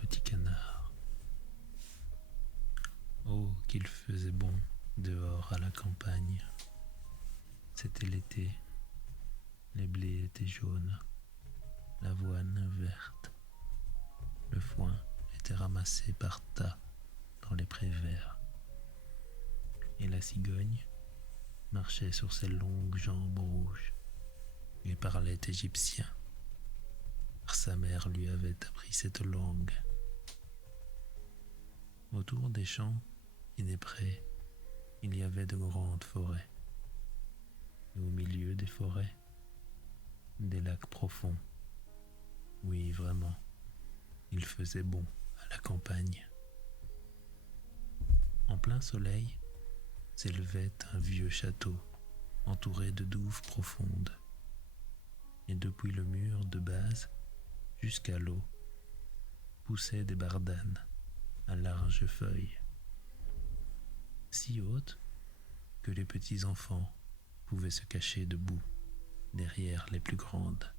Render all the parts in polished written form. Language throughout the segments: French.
petit canard. Oh, qu'il faisait bon dehors à la campagne. C'était l'été, les blés étaient jaunes, l'avoine verte, le foin était ramassé par tas dans les prés verts, et la cigogne marchait sur ses longues jambes rouges et parlait égyptien, car sa mère lui avait appris cette langue. Autour des champs et des prés, il y avait de grandes forêts, et au milieu des forêts, des lacs profonds. Oui, vraiment, il faisait bon à la campagne. En plein soleil, s'élevait un vieux château entouré de douves profondes. Et depuis le mur de base jusqu'à l'eau, poussaient des bardanes à larges feuilles, si hautes que les petits enfants pouvaient se cacher debout derrière les plus grandes.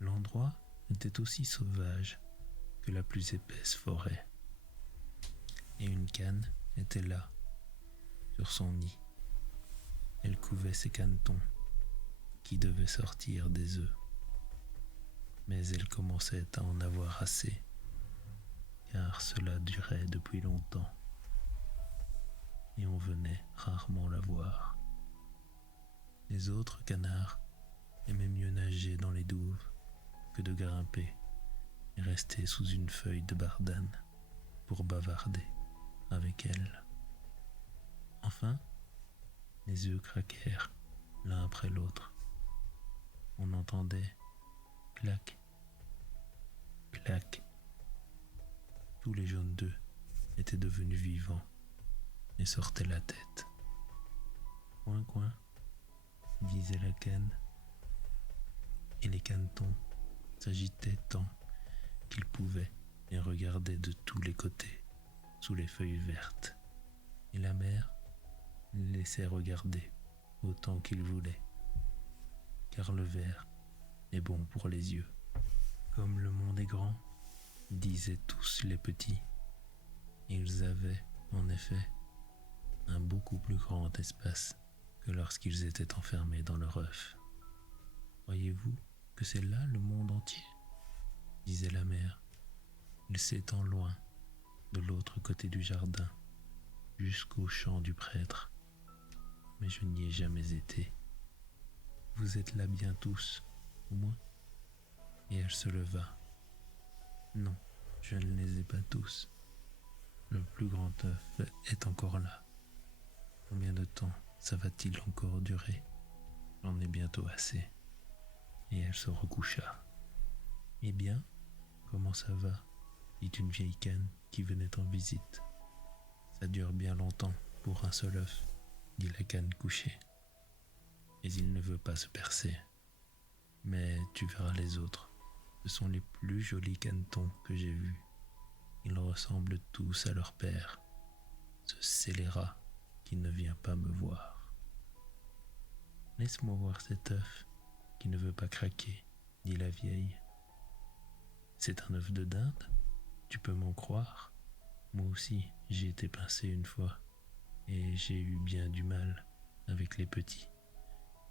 L'endroit était aussi sauvage que la plus épaisse forêt. Et une canne était là, sur son nid. Elle couvait ses canetons, qui devaient sortir des œufs. Mais elle commençait à en avoir assez, car cela durait depuis longtemps, et on venait rarement la voir. Les autres canards aimaient mieux nager dans les douves que de grimper et rester sous une feuille de bardane pour bavarder avec elle. Enfin, les œufs craquèrent l'un après l'autre. On entendait clac, clac. Tous les jaunes d'œufs étaient devenus vivants et sortaient la tête. Coin, coin, disait la canne, et les canetons s'agitaient tant qu'ils pouvaient et regardaient de tous les côtés sous les feuilles vertes. Et la mère les laissait regarder autant qu'ils voulaient, car le vert est bon pour les yeux. Comme le monde est grand, disaient tous les petits. Ils avaient, en effet, un beaucoup plus grand espace que lorsqu'ils étaient enfermés dans leur œuf. Croyez-vous que c'est là le monde entier ? Disait la mère. Il s'étend loin, de l'autre côté du jardin, jusqu'au champ du prêtre. Mais je n'y ai jamais été. Vous êtes là bien tous, au moins ? Et elle se leva. Non, je ne les ai pas tous. Le plus grand œuf est encore là. Combien de temps ça va-t-il encore durer ? J'en ai bientôt assez. Et elle se recoucha. Eh bien, comment ça va ? Dit une vieille canne qui venait en visite. Ça dure bien longtemps pour un seul œuf, dit la canne couchée. Mais il ne veut pas se percer. Mais tu verras les autres. Ce sont les plus jolis canetons que j'ai vus. Ils ressemblent tous à leur père, ce scélérat qui ne vient pas me voir. Laisse-moi voir cet œuf qui ne veut pas craquer, dit la vieille. C'est un œuf de dinde ? Tu peux m'en croire ? Moi aussi, j'ai été pincé une fois, et j'ai eu bien du mal avec les petits,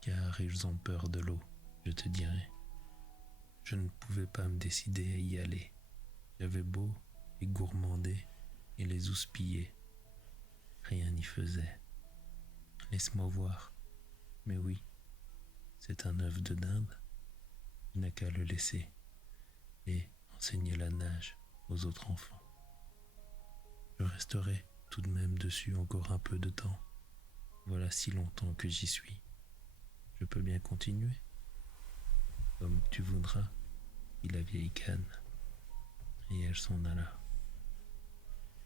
car ils ont peur de l'eau, je te dirai. Je ne pouvais pas me décider à y aller. J'avais beau les gourmander et les houspiller. Rien n'y faisait. Laisse-moi voir. Mais oui, c'est un œuf de dinde. Il n'a qu'à le laisser et enseigner la nage aux autres enfants. Je resterai tout de même dessus encore un peu de temps. Voilà si longtemps que j'y suis. Je peux bien continuer ? Comme tu voudras, dit la vieille canne. Et elle s'en alla.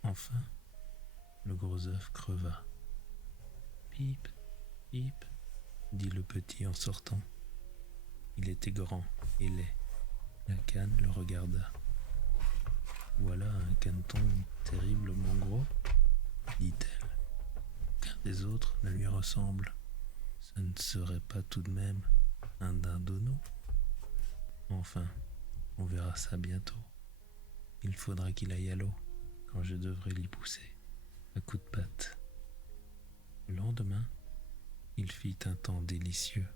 Enfin, le gros œuf creva. Pip, pip, dit le petit en sortant. Il était grand et laid. La canne le regarda. Voilà un caneton terriblement gros, dit-elle. Aucun des autres ne lui ressemble. Ce ne serait pas tout de même un dindonneau ? Enfin, on verra ça bientôt. il faudra qu'il aille à l'eau quand je devrais l'y pousser à coups de patte. Le lendemain, il fit un temps délicieux.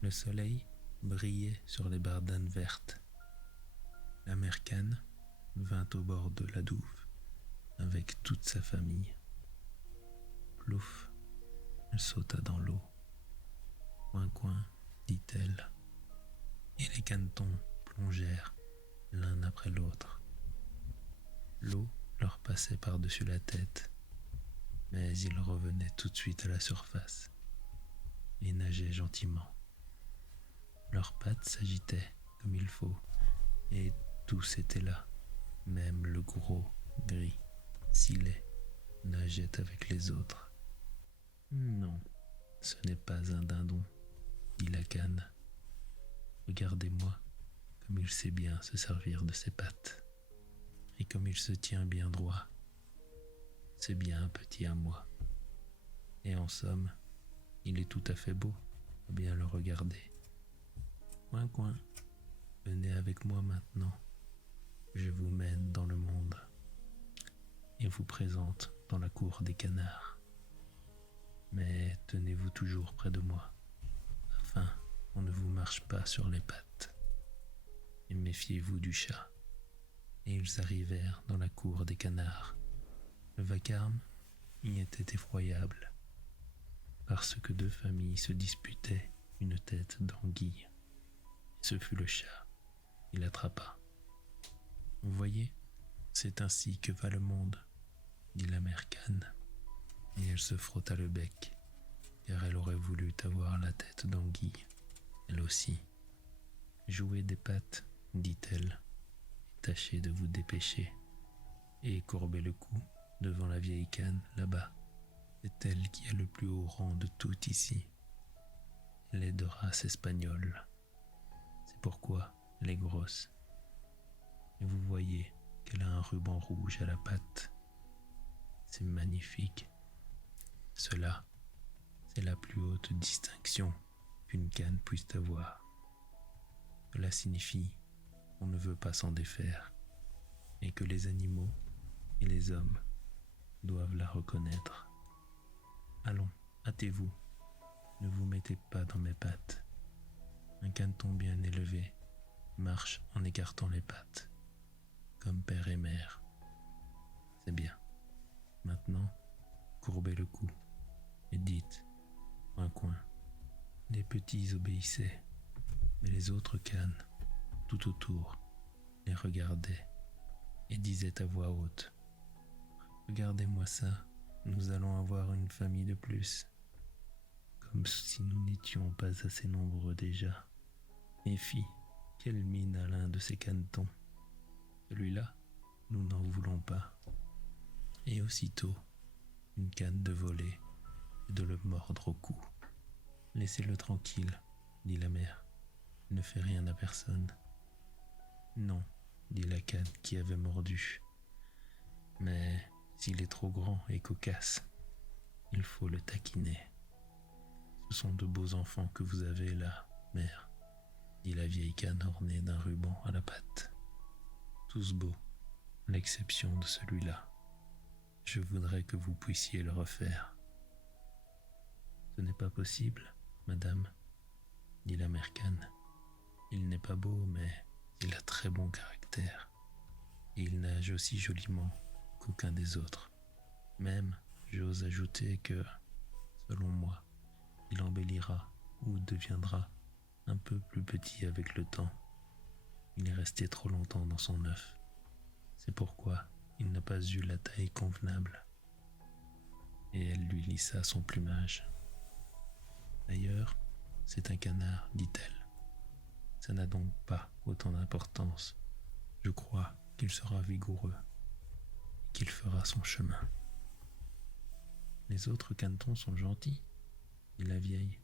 Le soleil brillait sur les bardanes vertes. La mère Cane vint au bord de la douve avec toute sa famille. Plouf, elle sauta dans l'eau. Coin, coin, dit-elle, et les canetons plongèrent l'un après l'autre. L'eau leur passait par-dessus la tête, mais ils revenaient tout de suite à la surface et nageaient gentiment. Leurs pattes s'agitaient comme il faut, et tous étaient là, même le gros, gris, Silet nageait avec les autres. Non, ce n'est pas un dindon, dit la Cane. Regardez-moi comme il sait bien se servir de ses pattes, et comme il se tient bien droit. C'est bien un petit à moi. Et en somme, il est tout à fait beau, à bien le regarder. Coin, coin, venez avec moi maintenant. Je vous mène dans le monde et vous présente dans la cour des canards. Mais tenez-vous toujours près de moi, afin qu'on ne vous marche pas sur les pattes. Et méfiez-vous du chat. Et ils arrivèrent dans la cour des canards. Le vacarme y était effroyable, parce que deux familles se disputaient une tête d'anguille. Et ce fut le chat qui l'attrapa. Vous voyez, c'est ainsi que va le monde, dit la mère Cane, et elle se frotta le bec, car elle aurait voulu avoir la tête d'anguille, elle aussi. Jouez des pattes, dit-elle, et tâchez de vous dépêcher, et courbez le cou devant la vieille Cane là-bas. C'est elle qui a le plus haut rang de toutes ici. Elle est de race espagnole. C'est pourquoi elle est grosse. Et vous voyez qu'elle a un ruban rouge à la patte. C'est magnifique. Cela, c'est la plus haute distinction qu'une cane puisse avoir. Cela signifie qu'on ne veut pas s'en défaire et que les animaux et les hommes doivent la reconnaître. Allons, hâtez-vous, ne vous mettez pas dans mes pattes. Un caneton bien élevé marche en écartant les pattes, comme père et mère. C'est bien. Maintenant, courbez le cou et dites, coin coin. Les petits obéissaient, mais les autres canes, tout autour, les regardaient et disaient à voix haute, regardez-moi ça, nous allons avoir une famille de plus. Comme si nous n'étions pas assez nombreux déjà. Et fi, quelle mine à l'un de ces canetons. Celui-là, nous n'en voulons pas. Et aussitôt, une cane de voler et de le mordre au cou. Laissez-le tranquille, dit la mère. Il ne fait rien à personne. Non, dit la cane qui avait mordu. Mais s'il est trop grand et cocasse, il faut le taquiner. Ce sont de beaux enfants que vous avez là, mère, dit la vieille cane ornée d'un ruban à la patte. Tous beaux, à l'exception de celui-là. Je voudrais que vous puissiez le refaire. Ce n'est pas possible, madame, dit la mère Cane. Il n'est pas beau, mais il a très bon caractère. Et il nage aussi joliment qu'aucun des autres. Même, j'ose ajouter que, selon moi, il embellira ou deviendra un peu plus petit avec le temps. Il est resté trop longtemps dans son œuf. C'est pourquoi il n'a pas eu la taille convenable. Et elle lui lissa son plumage. D'ailleurs, c'est un canard, dit-elle. Ça n'a donc pas autant d'importance. Je crois qu'il sera vigoureux et qu'il fera son chemin. Les autres canetons sont gentils, dit la vieille.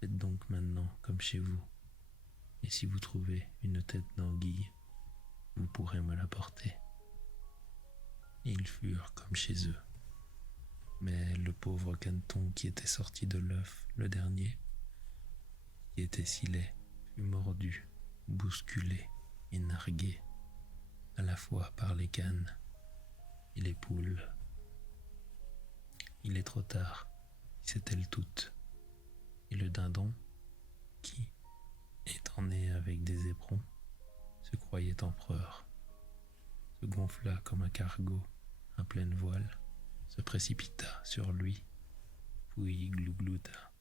Faites donc maintenant comme chez vous. Et si vous trouvez une tête d'anguille, vous pourrez me l'apporter. Et ils furent comme chez eux. Mais le pauvre caneton qui était sorti de l'œuf, le dernier, qui était si laid, fut mordu, bousculé et nargué. à la fois par les canes et les poules. Il est trop tard, disait-elle toute, et le dindon, qui, étant né avec des éperons, se croyait empereur, se gonfla comme un cargo à pleine voile, se précipita sur lui, puis glouglouta,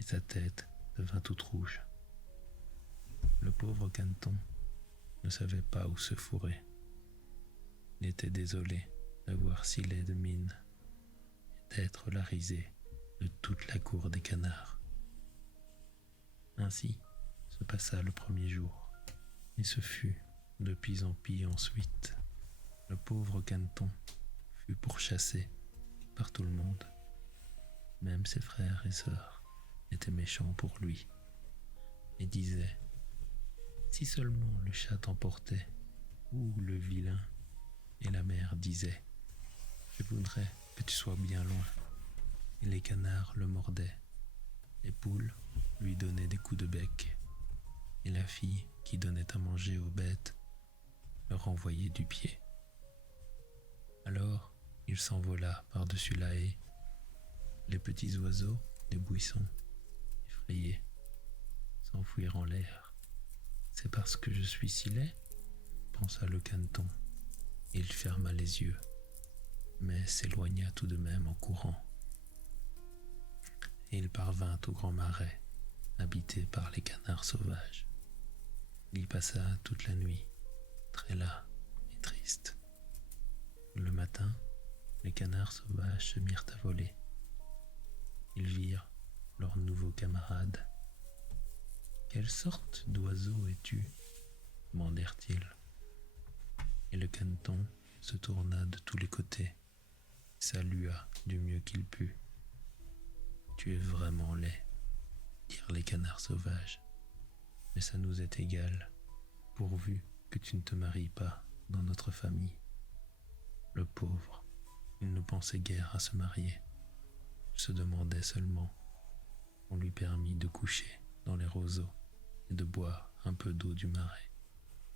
et sa tête devint toute rouge. Le pauvre caneton ne savait pas où se fourrer. Il était désolé d'avoir si laide mine et d'être la risée de toute la cour des canards. Ainsi se passa le premier jour, et ce fut de pis en pis ensuite. Le pauvre caneton fut pourchassé par tout le monde. Même ses frères et sœurs étaient méchants pour lui et disaient: si seulement le chat t'emportait, ou le vilain. Et la mère disait: je voudrais que tu sois bien loin. Et les canards le mordaient. Les poules lui donnaient des coups de bec. Et la fille qui donnait à manger aux bêtes le renvoyait du pied. Alors il s'envola par-dessus la haie. Les petits oiseaux des buissons, effrayés, s'enfuirent en l'air. C'est parce que je suis si laid, pensa le caneton. Il ferma les yeux, mais s'éloigna tout de même en courant. Et il parvint au grand marais, habité par les canards sauvages. Il y passa toute la nuit, très las et triste. Le matin, les canards sauvages se mirent à voler. Ils virent leur nouveau camarade. « Quelle sorte d'oiseau es-tu » demandèrent-ils. Et le caneton se tourna de tous les côtés et salua du mieux qu'il put. « Tu es vraiment laid » dirent les canards sauvages, « mais ça nous est égal, pourvu que tu ne te maries pas dans notre famille. » Le pauvre, il ne pensait guère à se marier. Il se demandait seulement qu'on lui permît de coucher dans les roseaux et de boire un peu d'eau du marais.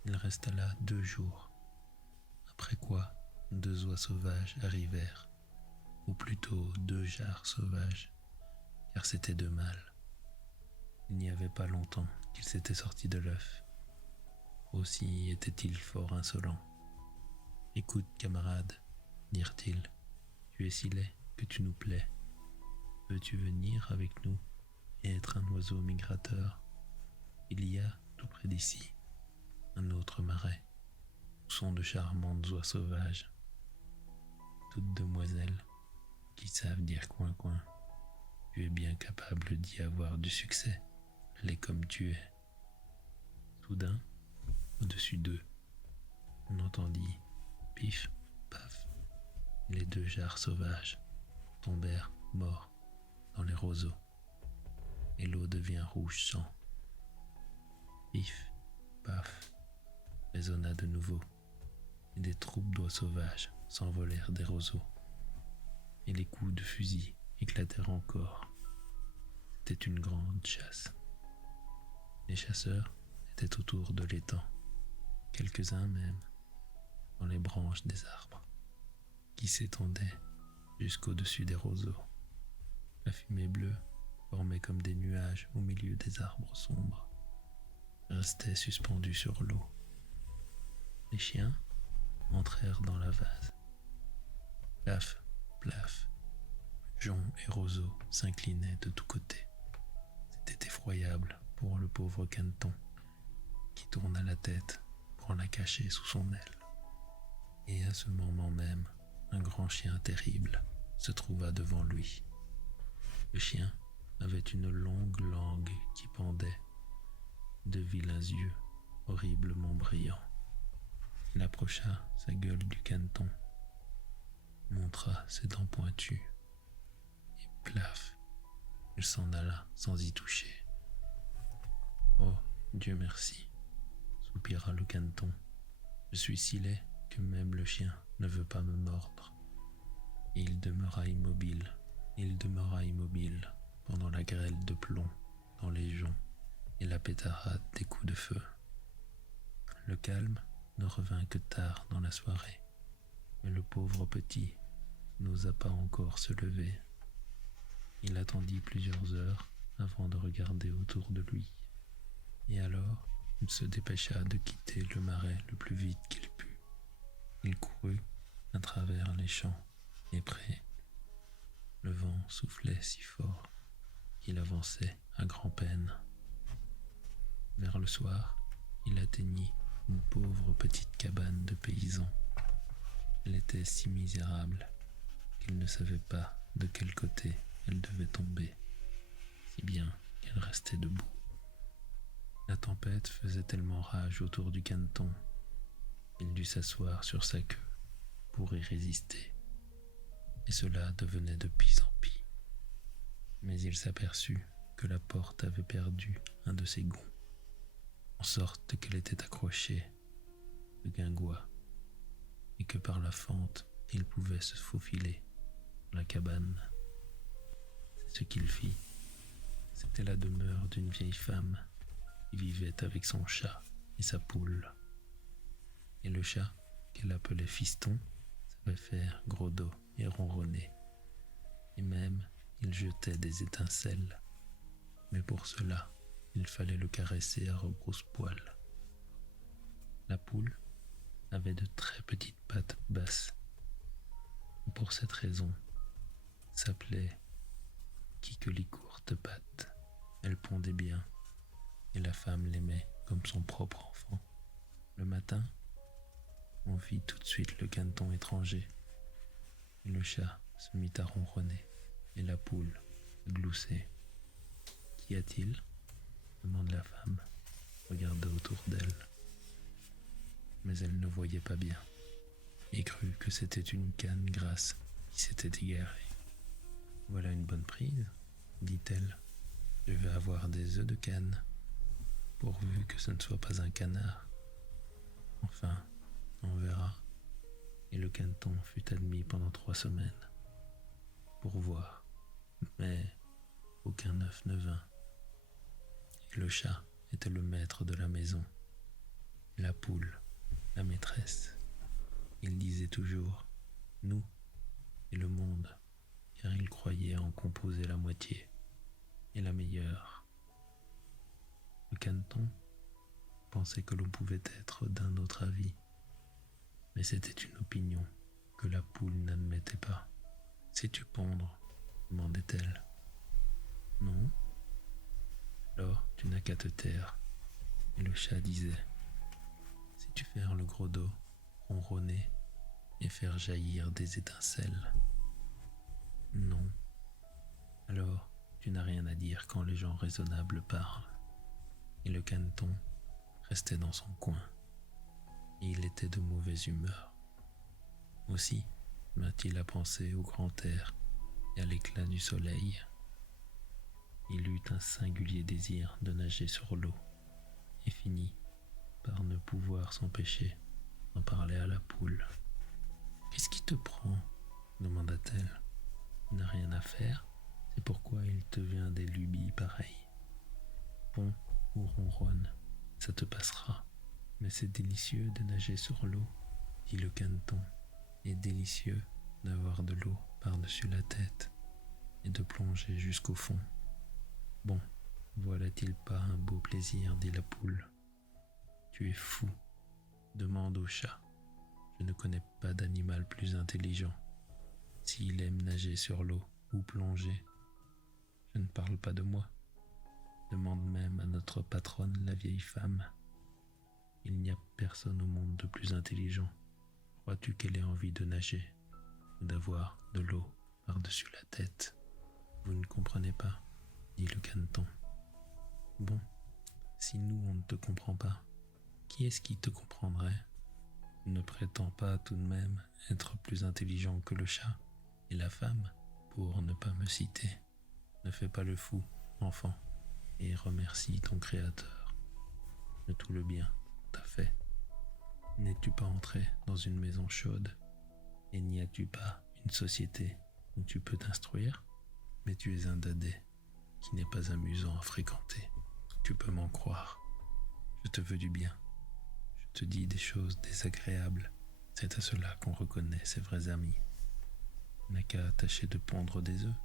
Il resta là 2 jours, après quoi 2 oies sauvages arrivèrent, ou plutôt 2 jarres sauvages, car c'étaient 2 mâles. Il n'y avait pas longtemps qu'ils s'étaient sortis de l'œuf. Aussi étaient-ils fort insolents. « Écoute, camarade, dirent-ils, tu es si laid que tu nous plais. Veux-tu venir avec nous et être un oiseau migrateur? Il y a, tout près d'ici, un autre marais, où sont de charmantes oies sauvages, toutes demoiselles, qui savent dire coin-coin. Tu es bien capable d'y avoir du succès, laid comme tu es. » Soudain, au-dessus d'eux, on entendit pif, paf, et les 2 jarres sauvages tombèrent morts dans les roseaux, et l'eau devint rouge sang. Pif, paf, résonna de nouveau, et des troupes d'oies sauvages s'envolèrent des roseaux, et les coups de fusil éclatèrent encore. C'était une grande chasse. Les chasseurs étaient autour de l'étang, quelques-uns même dans les branches des arbres, qui s'étendaient jusqu'au-dessus des roseaux. La fumée bleue, formée comme des nuages au milieu des arbres sombres, restait suspendue sur l'eau. Les chiens entrèrent dans la vase. Plaf, plaf, joncs et roseaux s'inclinaient de tous côtés. C'était effroyable pour le pauvre caneton, qui tourna la tête pour la cacher sous son aile. Et à ce moment même, un grand chien terrible se trouva devant lui. Le chien avait une longue langue qui pendait, de vilains yeux horriblement brillants. Il approcha sa gueule du caneton, montra ses dents pointues, et plaf, il s'en alla sans y toucher. « Oh, Dieu merci !» soupira le caneton. « Je suis si laid que même le chien ne veut pas me mordre. » Et il demeura immobile pendant la grêle de plomb dans les joncs et la pétarade des coups de feu. Le calme ne revint que tard dans la soirée, mais le pauvre petit n'osa pas encore se lever. Il attendit plusieurs heures avant de regarder autour de lui, et alors il se dépêcha de quitter le marais le plus vite qu'il put. Il courut à travers les champs et prés. Le vent soufflait si fort qu'il avançait à grand-peine. Vers le soir, il atteignit une pauvre petite cabane de paysan. Elle était si misérable qu'il ne savait pas de quel côté elle devait tomber, si bien qu'elle restait debout. La tempête faisait tellement rage autour du caneton qu'il dut s'asseoir sur sa queue pour y résister, et cela devenait de pis en pis. Mais il s'aperçut que la porte avait perdu un de ses gonds, en sorte qu'elle était accrochée de guingois, et que par la fente il pouvait se faufiler dans la cabane. C'est ce qu'il fit. C'était la demeure d'une vieille femme qui vivait avec son chat et sa poule. Et le chat, qu'elle appelait Fiston, savait faire gros dos et ronronner. Et même, il jetait des étincelles. Mais pour cela, il fallait le caresser à rebrousse-poil. La poule avait de très petites pattes basses. Et pour cette raison, s'appelait Kikeli-courte-patte. Elle pondait bien, et la femme l'aimait comme son propre enfant. Le matin, on vit tout de suite le caneton étranger, et le chat se mit à ronronner, et la poule à glousser. « Qu'y a-t-il » demande la femme, regarda autour d'elle. Mais elle ne voyait pas bien, et crut que c'était une canne grasse qui s'était égarée. « Voilà une bonne prise, dit-elle. Je vais avoir des œufs de canne, pourvu que ce ne soit pas un canard. Enfin, on verra. » Et le caneton fut admis pendant 3 semaines pour voir, mais aucun œuf ne vint. Et le chat était le maître de la maison, la poule, la maîtresse. Il disait toujours « nous » et le monde, car il croyait en composer la moitié, et la meilleure. Le caneton pensait que l'on pouvait être d'un autre avis, mais c'était une opinion que la poule n'admettait pas. « Sais-tu pondre ?» demandait-elle. « Non. » « Alors tu n'as qu'à te taire. » Et le chat disait « Sais-tu faire le gros dos, ronronner et faire jaillir des étincelles ?» Non. « Alors tu n'as rien à dire quand les gens raisonnables parlent. » Et le caneton restait dans son coin, et il était de mauvaise humeur. Aussi vint-il à penser au grand air et à l'éclat du soleil. Il eut un singulier désir de nager sur l'eau, et finit par ne pouvoir s'empêcher d'en parler à la poule. « Qu'est-ce qui te prend ?» demanda-t-elle. « Tu n'as rien à faire, c'est pourquoi il te vient des lubies pareilles. Pond ou ronronne, ça te passera. Mais c'est délicieux de nager sur l'eau, dit le caneton, et délicieux d'avoir de l'eau par-dessus la tête et de plonger jusqu'au fond. Bon, voilà-t-il pas un beau plaisir, dit la poule. Tu es fou, demande au chat. Je ne connais pas d'animal plus intelligent. S'il aime nager sur l'eau ou plonger, je ne parle pas de moi. Demande même à notre patronne, la vieille femme. Il n'y a personne au monde de plus intelligent. Crois-tu qu'elle ait envie de nager ou d'avoir de l'eau par-dessus la tête? Vous ne comprenez pas, dit le caneton. Bon, si nous on ne te comprend pas, qui est-ce qui te comprendrait? Ne prétends pas tout de même être plus intelligent que le chat et la femme, pour ne pas me citer. Ne fais pas le fou, enfant, et remercie ton Créateur de tout le bien que t'as fait. N'es-tu pas entré dans une maison chaude, et n'y as-tu pas une société où tu peux t'instruire? Mais tu es un dadais qui n'est pas amusant à fréquenter. Tu peux m'en croire. Je te veux du bien. Je te dit des choses désagréables, c'est à cela qu'on reconnaît ses vrais amis. On n'a qu'à tâcher de pondre des œufs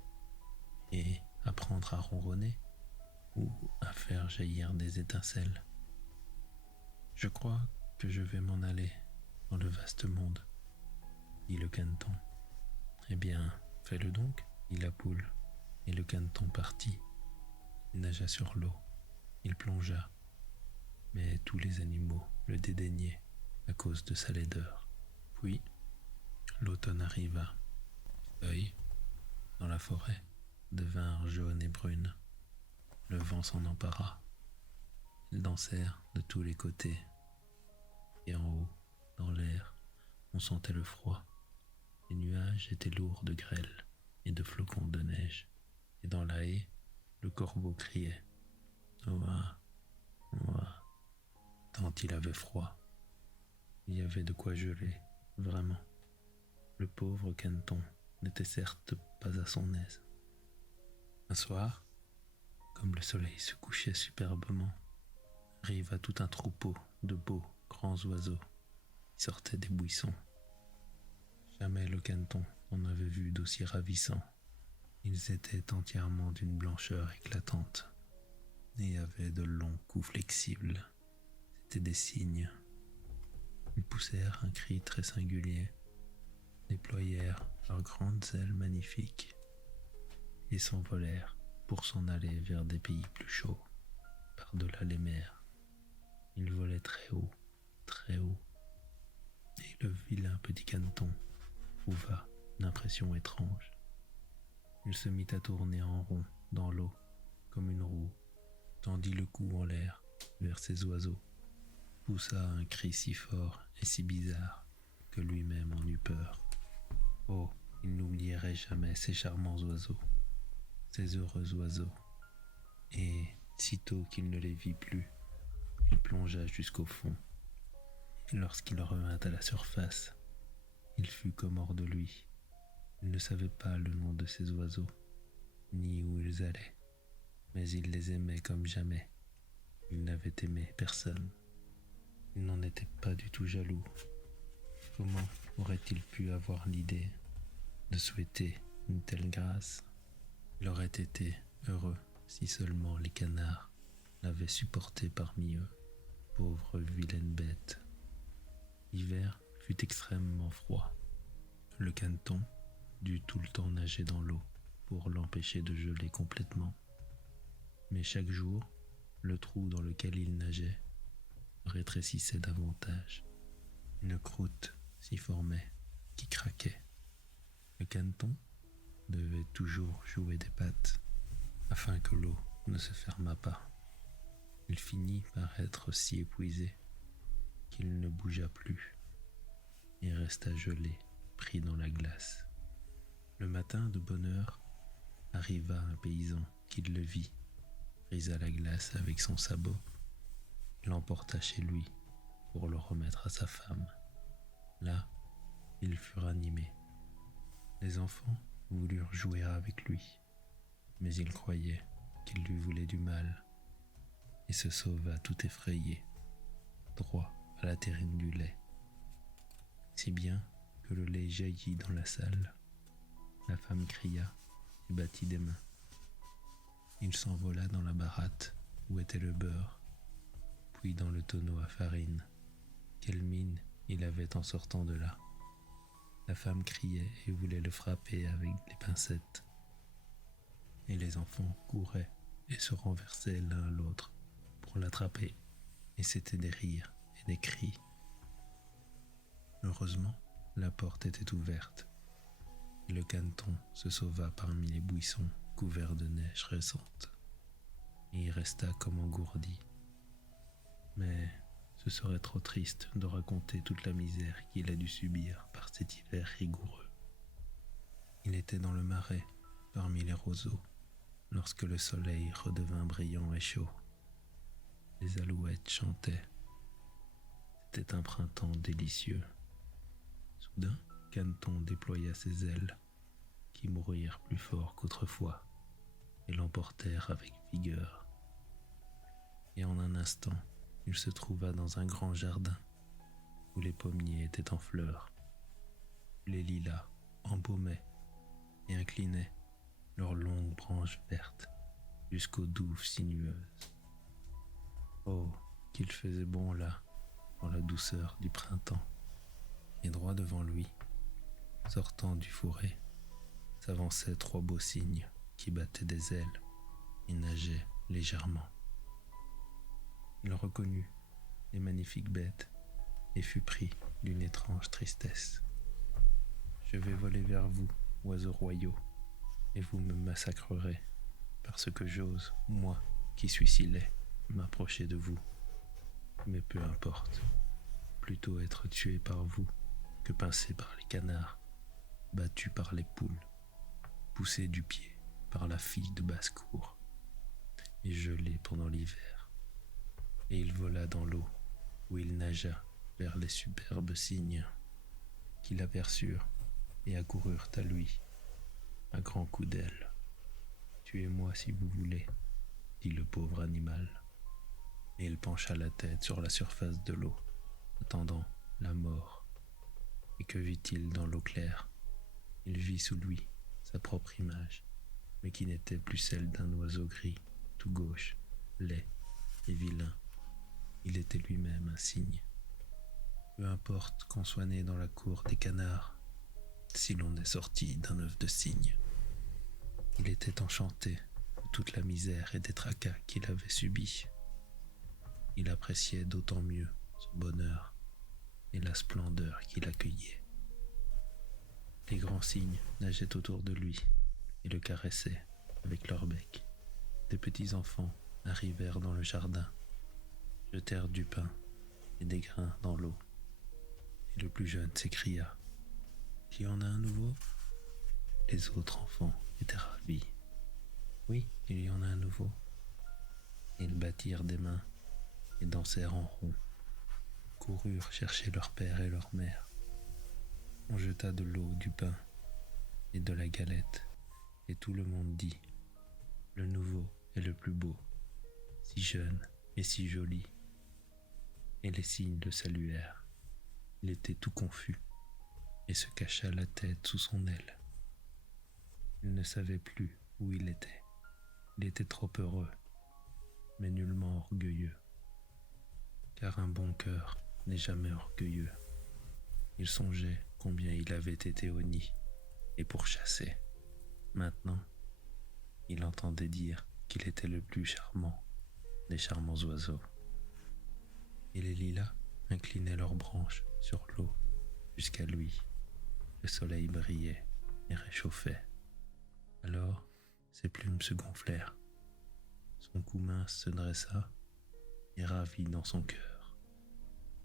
et apprendre à ronronner ou à faire jaillir des étincelles. Je crois que je vais m'en aller dans le vaste monde, dit le caneton. Eh bien, fais-le donc, dit la poule, et le caneton partit. Il nagea sur l'eau, il plongea, mais tous les animaux le dédaignaient à cause de sa laideur. Puis, l'automne arriva. Les feuilles, dans la forêt, devinrent jaunes et brunes. Le vent s'en empara. Ils dansèrent de tous les côtés. Et en haut, dans l'air, on sentait le froid. Les nuages étaient lourds de grêle et de flocons de neige. Et dans la haie, le corbeau criait « Ouah, ouah !» tant il avait froid. Il y avait de quoi geler, vraiment. Le pauvre caneton n'était certes pas à son aise. Un soir, comme le soleil se couchait superbement, arriva tout un troupeau de beaux, grands oiseaux qui sortaient des buissons. Jamais le caneton n'en avait vu d'aussi ravissants. Ils étaient entièrement d'une blancheur éclatante et avaient de longs coups flexibles. C'étaient des cygnes. Ils poussèrent un cri très singulier, déployèrent leurs grandes ailes magnifiques et s'envolèrent pour s'en aller vers des pays plus chauds, par-delà les mers. Ils volaient très haut, et le vilain petit caneton trouva une impression étrange. Il se mit à tourner en rond dans l'eau, comme une roue, tendit le cou en l'air vers ses oiseaux, poussa un cri si fort et si bizarre que lui-même en eut peur. Oh, il n'oublierait jamais ces charmants oiseaux, ces heureux oiseaux. Et sitôt qu'il ne les vit plus, il plongea jusqu'au fond. Et lorsqu'il revint à la surface, il fut comme hors de lui. Il ne savait pas le nom de ces oiseaux, ni où ils allaient, mais il les aimait comme jamais. Il n'avait aimé personne. Il n'en était pas du tout jaloux. Comment aurait-il pu avoir l'idée de souhaiter une telle grâce? Il aurait été heureux si seulement les canards l'avaient supporté parmi eux. Pauvre vilaine bête. L'hiver fut extrêmement froid. Le caneton dut tout le temps nager dans l'eau pour l'empêcher de geler complètement. Mais chaque jour, le trou dans lequel il nageait rétrécissait davantage. Une croûte s'y formait qui craquait. Le caneton devait toujours jouer des pattes afin que l'eau ne se fermât pas. Il finit par être si épuisé qu'il ne bougea plus et resta gelé, pris dans la glace. Le matin, de bonne heure, arriva un paysan qui le vit, brisa la glace avec son sabot, l'emporta chez lui pour le remettre à sa femme. Là, il fut ranimé. Les enfants voulurent jouer avec lui, mais il croyait qu'il lui voulait du mal et se sauva tout effrayé, droit à la terrine du lait, si bien que le lait jaillit dans la salle. La femme cria et battit des mains. Il s'envola dans la baratte où était le beurre, puis dans le tonneau à farine. Quelle mine il avait en sortant de là. La femme criait et voulait le frapper avec des pincettes. Et les enfants couraient et se renversaient l'un à l'autre pour l'attraper. Et c'était des rires et des cris. Heureusement, la porte était ouverte. Et le caneton se sauva parmi les buissons couverts de neige récente. Et il resta comme engourdi. Mais ce serait trop triste de raconter toute la misère qu'il a dû subir par cet hiver rigoureux. Il était dans le marais, parmi les roseaux, lorsque le soleil redevint brillant et chaud. Les alouettes chantaient. C'était un printemps délicieux. Soudain, Caneton déploya ses ailes, qui mourirent plus fort qu'autrefois, et l'emportèrent avec vigueur. Et en un instant, il se trouva dans un grand jardin, où les pommiers étaient en fleurs, où les lilas embaumaient et inclinaient leurs longues branches vertes jusqu'aux douves sinueuses. Oh, qu'il faisait bon là, dans la douceur du printemps. Et droit devant lui, sortant du fourré, s'avançaient trois beaux cygnes qui battaient des ailes et nageaient légèrement. Il reconnut les magnifiques bêtes et fut pris d'une étrange tristesse. Je vais voler vers vous, oiseaux royaux, et vous me massacrerez, parce que j'ose, moi, qui suis si laid, m'approcher de vous. Mais peu importe, plutôt être tué par vous que pincé par les canards, battu par les poules, poussé du pied par la fille de basse-cour, et gelé pendant l'hiver. Et il vola dans l'eau, où il nagea vers les superbes cygnes, qui l'aperçurent et accoururent à lui, à grands coups d'aile. Tuez-moi si vous voulez, dit le pauvre animal, et il pencha la tête sur la surface de l'eau, attendant la mort. Et que vit-il dans l'eau claire? Il vit sous lui sa propre image, mais qui n'était plus celle d'un oiseau gris, tout gauche, laid et vilain. Il était lui-même un cygne. Peu importe qu'on soit né dans la cour des canards, si l'on est sorti d'un œuf de cygne. Il était enchanté de toute la misère et des tracas qu'il avait subis. Il appréciait d'autant mieux son bonheur et la splendeur qui l'accueillait. Les grands cygnes nageaient autour de lui et le caressaient avec leur bec. Des petits enfants arrivèrent dans le jardin, jetèrent du pain et des grains dans l'eau. Et le plus jeune s'écria: « Il y en a un nouveau ?» Les autres enfants étaient ravis. « Oui, il y en a un nouveau. » Ils battirent des mains et dansèrent en rond, coururent chercher leur père et leur mère. On jeta de l'eau, du pain et de la galette, et tout le monde dit: « Le nouveau est le plus beau, si jeune et si joli. » Et les cygnes le saluèrent. Il était tout confus et se cacha la tête sous son aile. Il ne savait plus où il était. Il était trop heureux, mais nullement orgueilleux, car un bon cœur n'est jamais orgueilleux. Il songeait combien il avait été au nid et pourchassé. Maintenant, il entendait dire qu'il était le plus charmant des charmants oiseaux. Et les lilas inclinaient leurs branches sur l'eau jusqu'à lui. Le soleil brillait et réchauffait. Alors, ses plumes se gonflèrent. Son cou mince se dressa et ravi dans son cœur.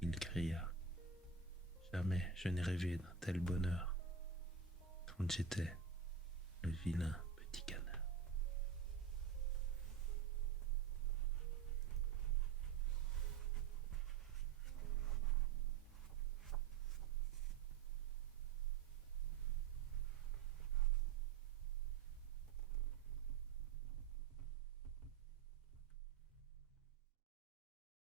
Il cria: « Jamais je n'ai rêvé d'un tel bonheur quand j'étais le vilain